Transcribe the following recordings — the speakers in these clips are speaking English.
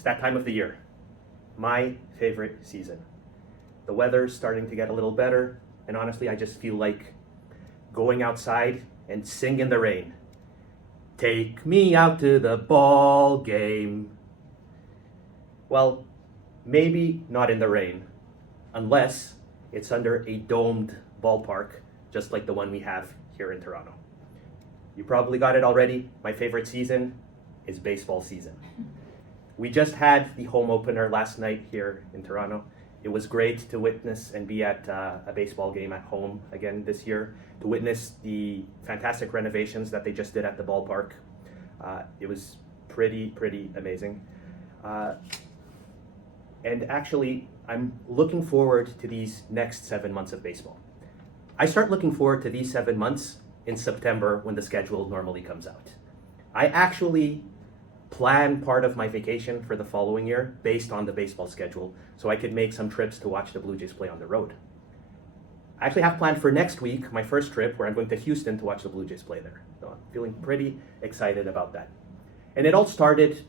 It's that time of the year. My favorite season. The weather's starting to get a little better, and honestly, I just feel like going outside and sing in the rain. Take me out to the ball game. Well, maybe not in the rain, unless it's under a domed ballpark, just like the one we have here in Toronto. You probably got it already. My favorite season is baseball season. We just had the home opener last night here in Toronto. It was great to witness and be at a baseball game at home again this year, to witness the fantastic renovations that they just did at the ballpark. It was pretty amazing. And actually, I'm looking forward to these next 7 months of baseball. I start looking forward to these 7 months in September when the schedule normally comes out. I actually plan part of my vacation for the following year based on the baseball schedule, so I could make some trips to watch the Blue Jays play on the road. I actually have planned for next week my first trip where I'm going to Houston to watch the Blue Jays play there. So I'm feeling pretty excited about that. And it all started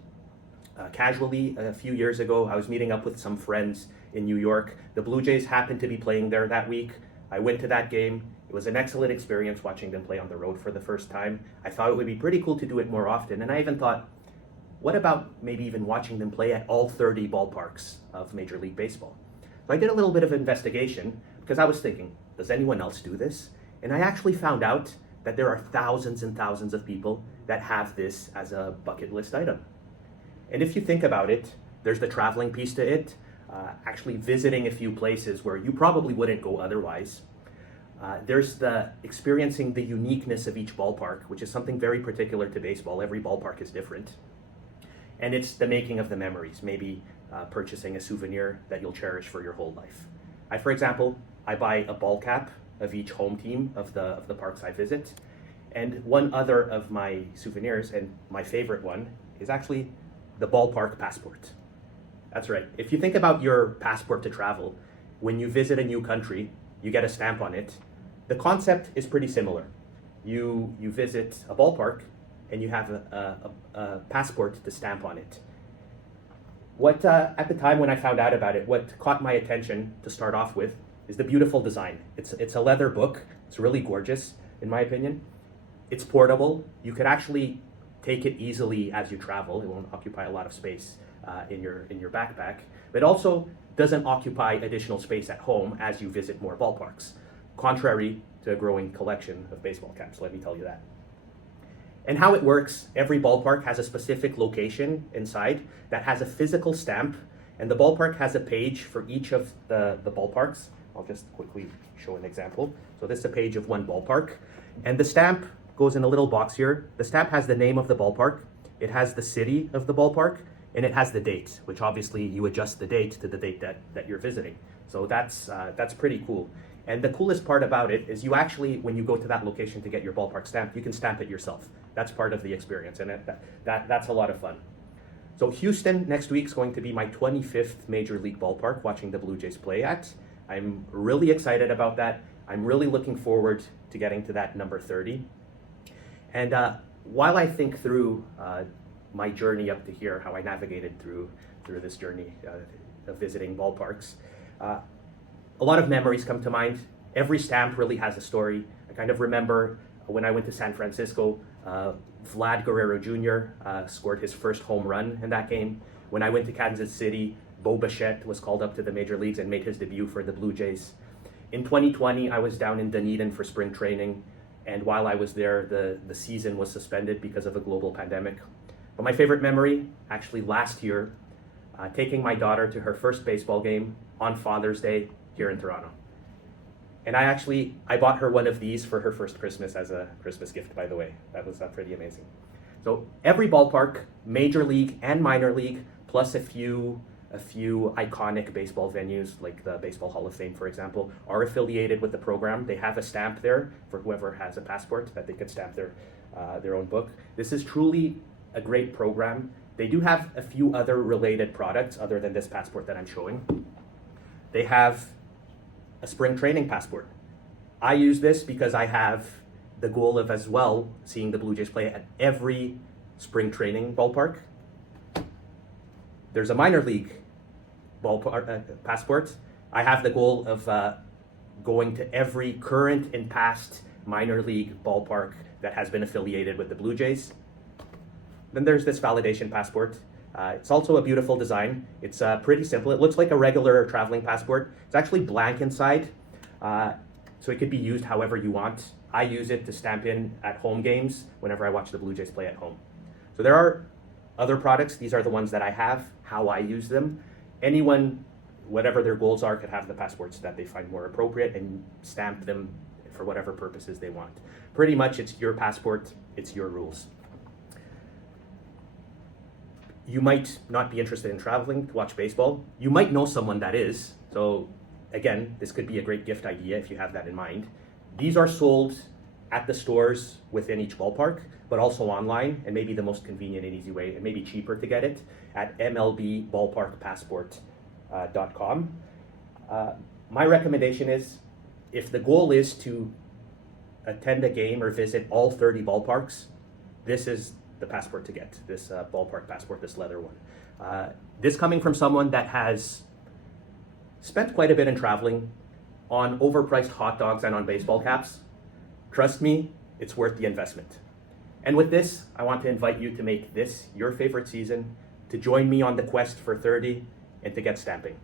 casually a few years ago. I was meeting up with some friends in New York. The Blue Jays happened to be playing there that week. I went to that game. It was an excellent experience watching them play on the road for the first time. I thought it would be pretty cool to do it more often, and I even thought, what about maybe even watching them play at all 30 ballparks of Major League Baseball? So I did a little bit of investigation because I was thinking, does anyone else do this? And I actually found out that there are thousands and thousands of people that have this as a bucket list item. And if you think about it, there's the traveling piece to it, actually visiting a few places where you probably wouldn't go otherwise. There's the experiencing the uniqueness of each ballpark, which is something very particular to baseball. Every ballpark is different. And it's the making of the memories, maybe purchasing a souvenir that you'll cherish for your whole life. For example, I buy a ball cap of each home team of the parks I visit. And one other of my souvenirs, and my favorite one, is actually the Ballpark Passport. That's right. If you think about your passport to travel, when you visit a new country, you get a stamp on it. The concept is pretty similar. You visit a ballpark, and you have a passport to stamp on it. What at the time when I found out about it, what caught my attention to start off with is the beautiful design. It's a leather book. It's really gorgeous, in my opinion. It's portable. You could actually take it easily as you travel. It won't occupy a lot of space in your backpack, but also doesn't occupy additional space at home as you visit more ballparks, contrary to a growing collection of baseball caps, let me tell you that. And how it works, every ballpark has a specific location inside that has a physical stamp, and the ballpark has a page for each of the ballparks. I'll just quickly show an example. So this is a page of one ballpark, and the stamp goes in a little box here. The stamp has the name of the ballpark, it has the city of the ballpark, and it has the date, which obviously you adjust the date to the date that you're visiting. So that's pretty cool. And the coolest part about it is you actually, when you go to that location to get your ballpark stamp, you can stamp it yourself. That's part of the experience, and that's a lot of fun. So Houston next week is going to be my 25th Major League ballpark watching the Blue Jays play at. I'm really excited about that. I'm really looking forward to getting to that number 30. And while I think through my journey up to here, how I navigated through this journey of visiting ballparks, a lot of memories come to mind. Every stamp really has a story. I kind of remember when I went to San Francisco, Vlad Guerrero Jr. Scored his first home run in that game. When I went to Kansas City, Bo Bichette was called up to the major leagues and made his debut for the Blue Jays. In 2020, I was down in Dunedin for spring training, and while I was there, the season was suspended because of a global pandemic. But my favorite memory, actually last year, taking my daughter to her first baseball game on Father's Day here in Toronto. And I bought her one of these for her first Christmas as a Christmas gift, by the way. That was pretty amazing. So every ballpark, major league and minor league, plus a few iconic baseball venues like the Baseball Hall of Fame, for example, are affiliated with the program. They have a stamp there for whoever has a passport that they could stamp their own book. This is truly a great program. They do have a few other related products other than this passport that I'm showing. They have a spring training passport. I use this because I have the goal of as well seeing the Blue Jays play at every spring training ballpark. there's a minor league ballpark passport. I have the goal of going to every current and past minor league ballpark that has been affiliated with the Blue Jays. Then there's this validation passport. It's also a beautiful design. It's pretty simple. It looks like a regular traveling passport. It's actually blank inside, so it could be used however you want. I use it to stamp in at home games whenever I watch the Blue Jays play at home. So there are other products. These are the ones that I have, how I use them. Anyone, whatever their goals are, could have the passports that they find more appropriate and stamp them for whatever purposes they want. Pretty much it's your passport, it's your rules. You might not be interested in traveling to watch baseball. You might know someone that is. So again, this could be a great gift idea if you have that in mind. These are sold at the stores within each ballpark, but also online, and maybe the most convenient and easy way, and maybe cheaper to get it, at MLB Ballpark Passport.com. My recommendation is, if the goal is to attend a game or visit all 30 ballparks, this is the passport to get, this ballpark passport, this leather one. This coming from someone that has spent quite a bit in traveling on overpriced hot dogs and on baseball caps. Trust me, it's worth the investment. And with this, I want to invite you to make this your favorite season, to join me on the quest for 30, and to get stamping.